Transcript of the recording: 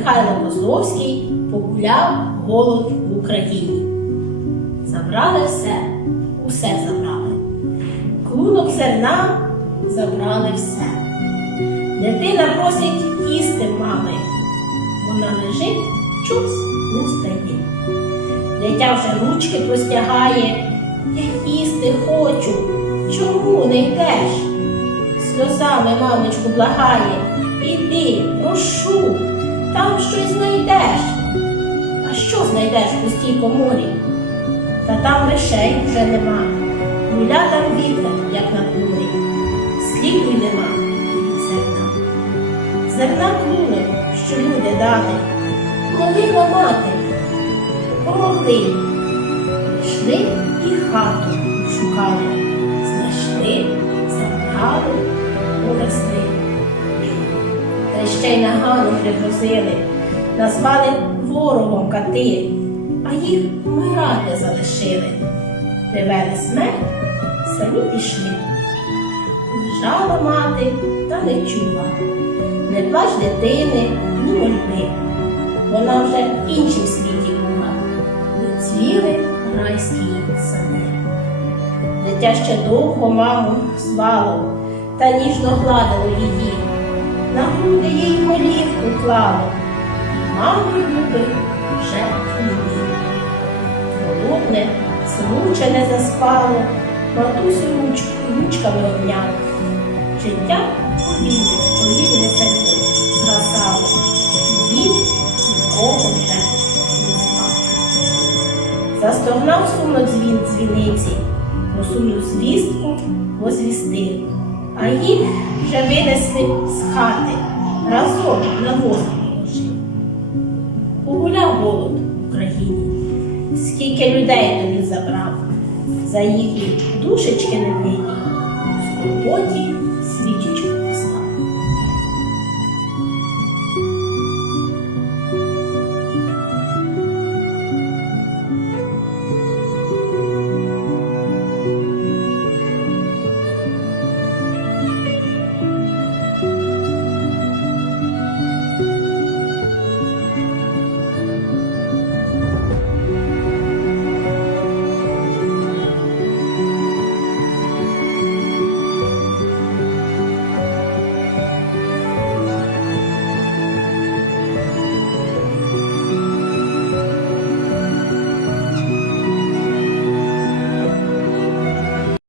Михайло Козловський погуляв голод в Україні. Забрали все, усе забрали. Клунок зерна забрали все. Дитина просить їсти мами. Вона лежить, чусь не встає. Дитя вже ручки простягає. Я їсти хочу. Чому не йдеш? Сльозами мамочку благає. Іди, прошу, щось знайдеш. А що знайдеш в пустій коморі? Та там речей вже нема. Гуля там вітер, як на дворі. Сліду й нема від зерна. Зерна клуни, що люди дали. Молила мати, помогли. Йшли і хату шукали. Знайшли, забрали, увезли. Та ще й нагану пригрозили, назвали ворогом кати, а їх вмирати залишили. Привели смерть, самі пішли. Лежала мати та не чула. Не плач дитини, ні мольби. Вона вже в іншім світі була. Не цвіли райські сади. Дитя ще довго маму звало та ніжно гладило її. На груди їй голівку клало. Маму люби вже хлібі. Голодне, змучене заспало, матусю ручку ручками обняв. Життя повільне, повільне серце згасало. Їм нікого вже не спав. Застогнав сумно дзвін дзвіниці, про сумну звістку возвістив, а їх вже винесли з хати, разом на положив. Голод в Україні, скільки людей тобі забрав, за їхні душечки на в скорботі